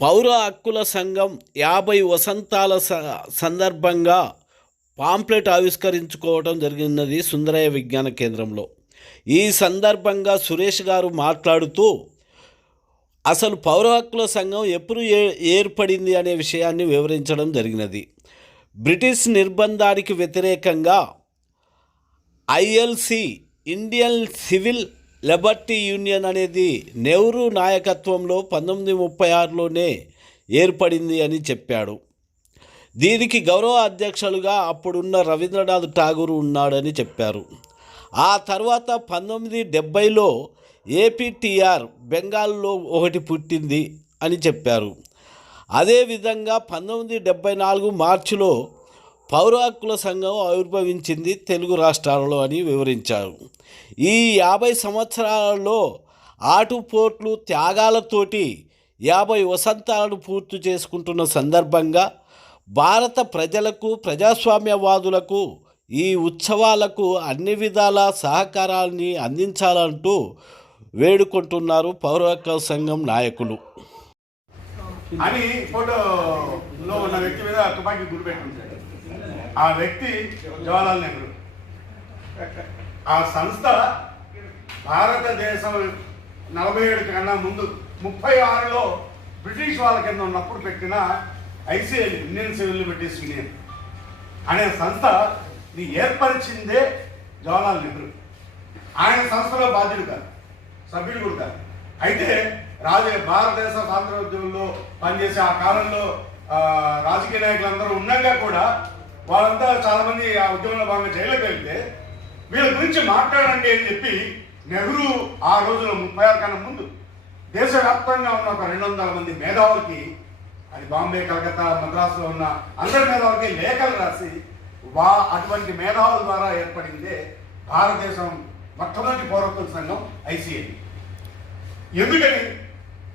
పౌర హక్కుల సంఘం 50 వసంతాల సందర్భంగా పాంప్లెట్ ఆవిష్కరించుకోవడం జరిగినది సుందరయ్య విజ్ఞాన కేంద్రంలో. ఈ సందర్భంగా సురేష్ గారు మాట్లాడుతూ అసలు పౌర హక్కుల సంఘం ఎప్పుడు ఏర్పడింది అనే విషయాన్ని వివరించడం జరిగినది. బ్రిటిష్ నిర్బంధానికి వ్యతిరేకంగా ILC Indian civil Liberty union అనేది నెహ్రూ నాయకత్వంలో 1936లోనే ఏర్పడింది అని చెప్పాడు. దీనికి గౌరవ అధ్యక్షులుగా అప్పుడున్న రవీంద్రనాథ్ ఠాగూర్ ఉన్నాడని చెప్పారు. ఆ తర్వాత 1970లో ఏపీటీఆర్ బెంగాల్లో ఒకటి పుట్టింది అని చెప్పారు. అదేవిధంగా 1974 మార్చిలో పౌర హక్కుల సంఘం ఆవిర్భవించింది తెలుగు రాష్ట్రాలలో అని వివరించారు. ఈ 50 సంవత్సరాలలో ఆటుపోట్లు త్యాగాలతోటి 50 వసంతాలను పూర్తి చేసుకుంటున్న సందర్భంగా భారత ప్రజలకు ప్రజాస్వామ్యవాదులకు ఈ ఉత్సవాలకు అన్ని విధాల సహకారాన్ని అందించాలంటూ వేడుకుంటున్నారు పౌర హక్కుల సంఘం నాయకులు. అని ఫోటోలో ఉన్న వ్యక్తి మీద తుపాకీ గురిపెట్టించాడు. ఆ వ్యక్తి జవహర్లాల్ నెహ్రూ. ఆ సంస్థ భారతదేశం 47 కన్నా ముందు 36లో బ్రిటిష్ వాళ్ళ కింద ఉన్నప్పుడు పెట్టిన ICL Indian civil liberties union అనే సంస్థని ఏర్పరిచిందే జవహర్లాల్ నెహ్రూ. ఆయన సంస్థలో బాధ్యుడు కాదు, సభ్యుడు కూడా కాదు. అయితే భారతదేశ స్వాతంత్రోద్యమంలో పనిచేసే ఆ కాలంలో రాజకీయ నాయకులందరూ ఉండగా కూడా వాళ్ళంతా చాలామంది ఆ ఉద్యమంలో భాగంగా జైలుకి వెళ్తే వీళ్ళ గురించి మాట్లాడండి అని చెప్పి నెహ్రూ ఆ రోజులో 36 కన్నా ముందు దేశవ్యాప్తంగా ఉన్న ఒక 200 మంది మేధావులకి, అది బాంబే, కలకత్తా, మద్రాసులో ఉన్న అందరి మేధావులకి లేఖలు రాసి అటువంటి మేధావుల ద్వారా ఏర్పడిందే భారతదేశం మొట్టమొదటి పౌర హక్కుల సంఘం ఐసీఏ. ఎందుకని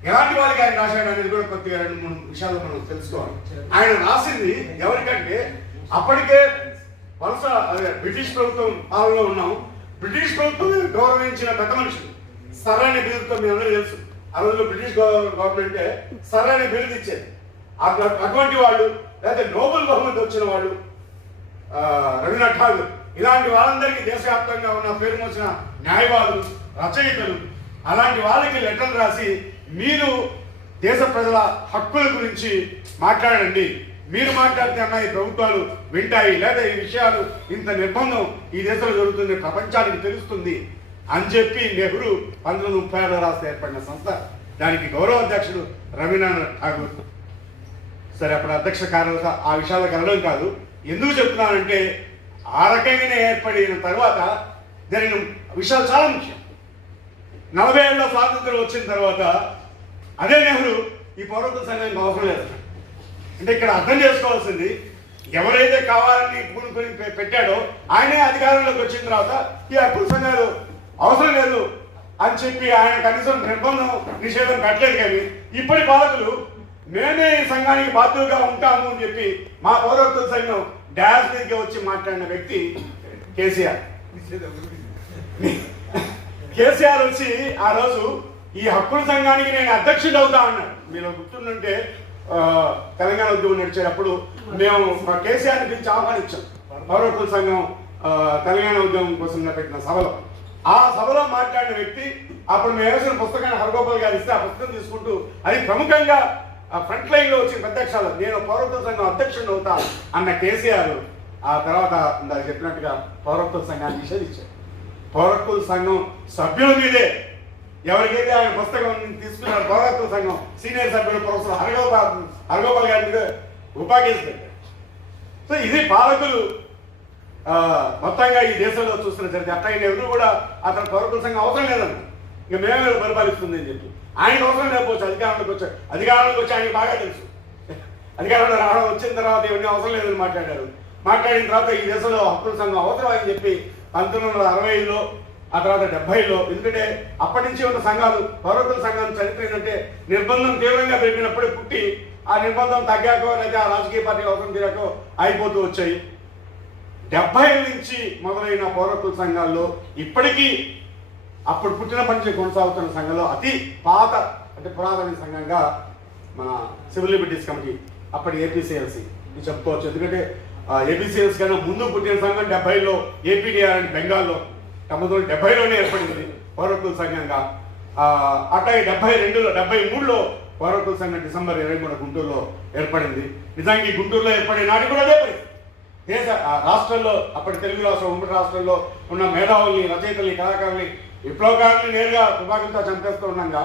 ఎలాంటి వాళ్ళకి ఆయన రాశాడు అనేది కూడా కొద్దిగా 2-3 విషయాలు మనం తెలుసుకోవాలి. ఆయన రాసింది ఎవరికంటే అప్పటికే వలస బ్రిటిష్ ప్రభుత్వం పాలనలో ఉన్నాం. బ్రిటిష్ ప్రభుత్వం గౌరవించిన పెద్ద మనుషులు సర్ అనే బిరుదుతో మీ అందరూ తెలుసు. ఆ రోజుల్లో బ్రిటిష్ గవర్నమెంటే సర్ అనే బిరుదు ఇచ్చేది. అటువంటి వాళ్ళు లేదా నోబెల్ బహుమతి వచ్చిన వాళ్ళు, రవీంద్రనాథ్ ఠాగూర్, ఇలాంటి వాళ్ళందరికీ దేశవ్యాప్తంగా ఉన్న పేరు మోసిన న్యాయవాదులు, రచయితలు, అలాంటి వాళ్ళకి లెటర్లు రాసి మీరు దేశ ప్రజల హక్కుల గురించి మాట్లాడండి, మీరు మాట్లాడితే అన్న ఈ ప్రభుత్వాలు వింటాయి, లేదా ఈ విషయాలు ఇంత నిర్బంధం ఈ దేశంలో జరుగుతుంది ప్రపంచానికి తెలుస్తుంది అని చెప్పి నెహ్రూ 1936లో రాస్తే ఏర్పడిన సంస్థ. దానికి గౌరవ అధ్యక్షుడు రవీంద్రనాథ్ ఠాగూర్. సరే, అప్పుడు అధ్యక్ష కార్యాలయం ఆ విషయాలకు వెళ్ళడం కాదు. ఎందుకు చెప్తున్నానంటే ఆ రకంగానే ఏర్పడిన తర్వాత జరిగిన విషయాలు చాలా ముఖ్యం. 40 ఏళ్ళ స్వాతంత్రం వచ్చిన తర్వాత అదే నెహ్రూ ఈ పౌర హక్కుల సంఘానికి అవసరం లేదు. అంటే ఇక్కడ అర్థం చేసుకోవాల్సింది, ఎవరైతే కావాలని పూనుకొని పెట్టాడో ఆయనే అధికారంలోకి వచ్చిన తర్వాత ఈ హక్కుల సంఘాలు అవసరం లేదు అని చెప్పి ఆయన కనీసం నిర్బంధం నిషేధం పెట్టలేదు. కానీ ఇప్పటి పాలకులు మేమే ఈ సంఘానికి బాధ్యులుగా ఉంటాము అని చెప్పి మా పౌర హక్కుల సంఘం డాష్ మీదకి వచ్చి మాట్లాడిన వ్యక్తి కేసీఆర్. కేసీఆర్ వచ్చి ఆ రోజు ఈ హక్కుల సంఘానికి నేను అధ్యక్షుడు అవుతా అన్నాడు. మీరు గుర్తుంటే తెలంగాణ ఉద్యమం నడిచేటప్పుడు మేము మా కేసీఆర్ని పిలిచి ఆహ్వానించాం పౌర హక్కుల సంఘం తెలంగాణ ఉద్యమం కోసం పెట్టిన సభలో. ఆ సభలో మాట్లాడిన వ్యక్తి అప్పుడు మేము వేసిన పుస్తకాన్ని హరగోపాల్ గారు ఇస్తే ఆ పుస్తకం తీసుకుంటూ అది ప్రముఖంగా ఫ్రంట్ లైన్లో వచ్చిన ప్రత్యక్షాలు నేను పౌర హక్కుల సంఘం అధ్యక్షుడు అవుతా అన్న కేసీఆర్ ఆ తర్వాత ఇందాక చెప్పినట్టుగా పౌర హక్కుల సంఘాన్ని నిషేధించారు. పౌర హక్కుల సంఘం సభ్యుల మీదే ఎవరికైతే ఆయన పుస్తకం తీసుకున్నారు పౌర హక్కుల సంఘం సీనియర్ సభ్యులు ప్రొఫెసర్ హరగోపాల్ గారి మీద ఉపాకేసి పెట్టారు. సో ఇది పాలకులు మొత్తంగా ఈ దేశంలో చూస్తున్న చరిత్ర. అట్లా ఎవరు కూడా అతను పౌర హక్కుల సంఘం అవసరం లేదన్న, ఇక మేమే పరిపాలిస్తుంది అని చెప్పి ఆయనకు అవసరం లేకపోవచ్చు. అధికారంలోకి వచ్చి ఆయనకు బాగా తెలుసు. అధికారంలో రావడం వచ్చిన తర్వాత ఇవన్నీ అవసరం లేదని మాట్లాడారు. మాట్లాడిన తర్వాత ఈ దేశంలో హక్కుల సంఘం అవసరం అని చెప్పి 1965లో ఆ తర్వాత 70లో, ఎందుకంటే అప్పటి నుంచి ఉన్న సంఘాలు పౌర హక్కుల సంఘం చరిత్ర ఏంటంటే నిర్బంధం తీవ్రంగా పెరిగినప్పుడే పుట్టి ఆ నిర్బంధం తగ్గాకో లేదా ఆ రాజకీయ పార్టీలు అవసరం తీరాకో అయిపోతూ వచ్చాయి. 70 నుంచి మొదలైన పౌరత్వ సంఘాల్లో ఇప్పటికీ అప్పుడు పుట్టినప్పటి నుంచి కొనసాగుతున్న సంఘంలో అతి పాత అంటే పురాతన సంఘంగా మన సివిల్ లిబర్టీస్ కమిటీ అప్పటి ఏపీసీఎల్సీ ఇది చెప్పుకోవచ్చు. ఎందుకంటే ఏపీసీఎల్సీ కన్నా ముందు పుట్టిన సంఘం 70లో ఏపీడీఆర్ అని బెంగాల్లో 1970లోనే ఏర్పడింది పౌరత్వ సంఘంగా. అట్లా 73లో పౌరత్వ సంఘం డిసెంబర్ 23 గుంటూరులో ఏర్పడింది. నిజానికి గుంటూరులో ఏర్పడే నాటి కూడా అదే పరిస్థితి. దేశ రాష్ట్రాల్లో అప్పటి తెలుగు రాష్ట్రం ఉమ్మడి రాష్ట్రంలో ఉన్న మేధావుల్ని, రచయితల్ని, కళాకారుల్ని, విప్లవకారుల్ని నేరుగా తుపాకులతో చంపేస్తూ ఉండగా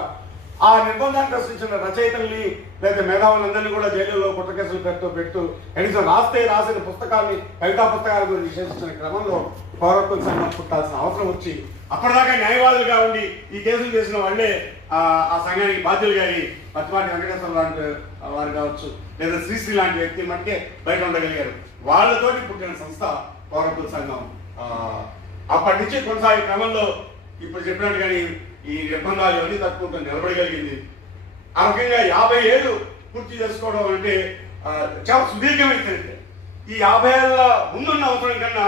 ఆ నిర్బంధాన్ని ప్రశ్నించిన రచయితల్ని లేదా మేధావులందరినీ కూడా జైలులో కుట్ర కేసులు పెడుతూ కనీసం రాసిన పుస్తకాల్ని, కవితా పుస్తకాల గురించి విశ్లేషించిన క్రమంలో పౌరత్వ సంఘం పుట్టాల్సిన అవసరం వచ్చి అప్పటిదాకా న్యాయవాదులుగా ఉండి ఈ కేసులు చేసిన వాళ్ళే ఆ సంఘానికి బాధ్యులు గారి పత్తిపాటి వెంకటేశ్వర లాంటి వారు కావచ్చు, లేదా శ్రీశ్రీ లాంటి వ్యక్తి మట్టే బయట ఉండగలిగారు. వాళ్ళతోటి పుట్టిన సంస్థ పౌరత్వ సంఘం. అప్పటి నుంచి కొనసాగే క్రమంలో ఇప్పుడు చెప్పినట్టుగాని ఈ నిర్బంధాలు అన్ని తట్టుకుంటూ నిలబడగలిగింది. ఆ రకంగా 50 ఏళ్ళు పూర్తి చేసుకోవడం అంటే చాలా సుదీర్ఘమైతే ఈ 50 ఏళ్ళ ముందున్న అవసరం కన్నా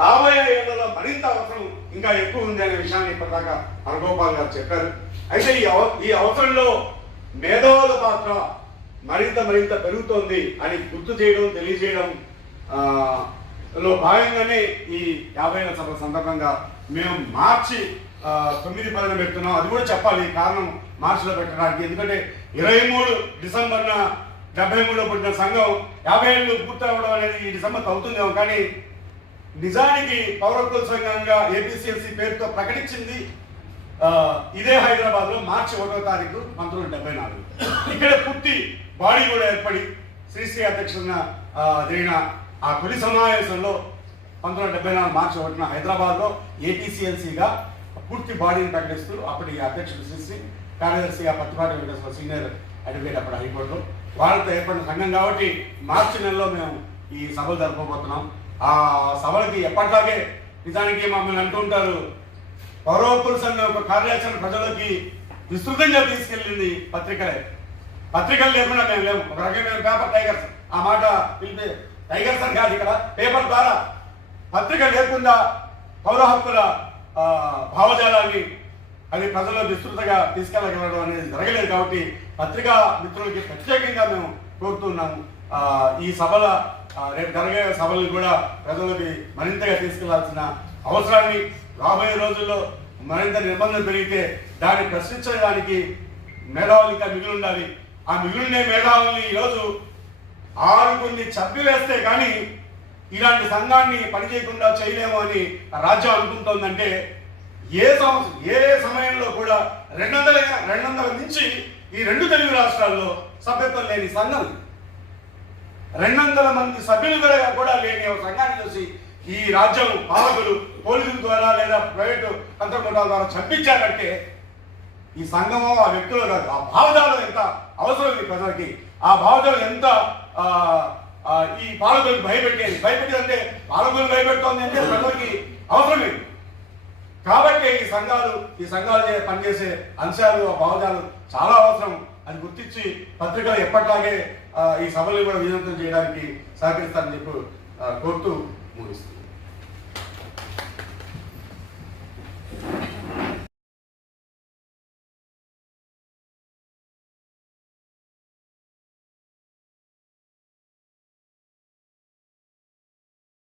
రాబోయే ఏళ్లలో మరింత అవసరం ఇంకా ఎక్కువ ఉంది అనే విషయాన్ని ఇప్పటిదాకా హరగోపాల్ గారు చెప్పారు. అయితే ఈ అవసరంలో మేధావుల పాత్ర మరింత పెరుగుతోంది అని గుర్తు చేయడం, తెలియజేయడం లో భాగంగానే ఈ 50ఏళ్ల సభ సందర్భంగా మేము మార్చి 9 పెడుతున్నాం. అది కూడా చెప్పాలి కారణం మార్చిలో పెట్టడానికి. ఎందుకంటే 23 డిసెంబర్న 73లో పుట్టిన సంఘం 50 ఏళ్ళు పూర్తి అవ్వడం అనేది ఈ డిసెంబర్ అవుతుందేమో, కానీ నిజానికి పౌరత్వ సంఘంగా ఏపీసీఎల్సీ పేరుతో ప్రకటించింది ఇదే హైదరాబాద్లో మార్చి 1వ తారీఖు 1974. ఇక్కడ పూర్తి బాడీ కూడా ఏర్పడి శ్రీశ్రీ అధ్యక్షతన జరిగిన ఆ తొలి సమావేశంలో 1974 మార్చి 1న హైదరాబాద్లో ఏపీసీఎల్సీగా పూర్తి బాడీని ప్రకటిస్తూ అప్పటి అధ్యక్షుడు శ్రీశ్రీ, కార్యదర్శిగా పత్తిపాటి వెంకటేశ్వర సీనియర్ అడ్వకేట్ అప్పుడు హైకోర్టులో వాళ్ళతో ఏర్పడిన సంఘం కాబట్టి మార్చి నెలలో మేము ఈ సభలు జరపబోతున్నాం. ఆ సభలకి ఎప్పట్లాగే నిజానికి మమ్మల్ని అంటూ ఉంటారు, పౌరత్వ సంఘం యొక్క కార్యాచరణ ప్రజలకి విస్తృతంగా తీసుకెళ్ళింది పత్రికలు లేకుండా మేము లేము. ఒక రకమైన పేపర్ టైగర్స్, ఆ మాట పిలిపే టైగర్స్ అని కాదు, ఇక్కడ పేపర్ ద్వారా పత్రిక లేకుండా పౌర హక్కుల భావజాలాన్ని అది ప్రజల్లో విస్తృతంగా తీసుకెళ్ళగలడం అనేది జరగలేదు. కాబట్టి పత్రికా మిత్రులకి ప్రత్యేకంగా మేము కోరుతున్నాము ఈ సభల రేపు జరిగే సభలను కూడా ప్రజలకి మరింతగా తీసుకెళ్లాల్సిన అవసరాన్ని, రాబోయే రోజుల్లో మరింత నిర్బంధం పెరిగితే దాన్ని ప్రశ్నించడానికి మేధావులు ఇంకా మిగిలి ఉండాలి. ఆ మిగిలిన మేధావుల్ని ఈరోజు 6 చంపివేస్తే కానీ ఇలాంటి సంఘాన్ని పనిచేయకుండా చేయలేము అని రాజ్యం అనుకుంటోందంటే ఏ సమయంలో కూడా 200 నుంచి ఈ 2 తెలుగు రాష్ట్రాల్లో సభ్యత్వం లేని సంఘం, 200 మంది సభ్యులు కూడా లేని ఒక సంఘాన్ని చూసి ఈ రాజ్యం పాలకులు పోలీసుల ద్వారా లేదా ప్రైవేటు తంత్రముఠాల ద్వారా చంపించారంటే ఈ సంఘమో ఆ వ్యక్తులు కాదు, ఆ భావజాలం ఎంత అవసరం ఈ ప్రజలకి, ఆ భావజాలం ఎంత ఈ పాలకులకు భయపెట్టేది అంటే పాలకులు భయపెడుతోంది అంటే ప్రజలకి అవసరమే. కాబట్టి ఈ సంఘాలు పనిచేసే అంశాలు, ఆ భావజాలు చాలా అవసరం అని గుర్తించి పత్రికలు ఎప్పట్లాగే ఈ సభలు కూడా విజయవంతం చేయడానికి సహకరిస్తారని చెప్పి కోరుతూ ముగిస్తుంది.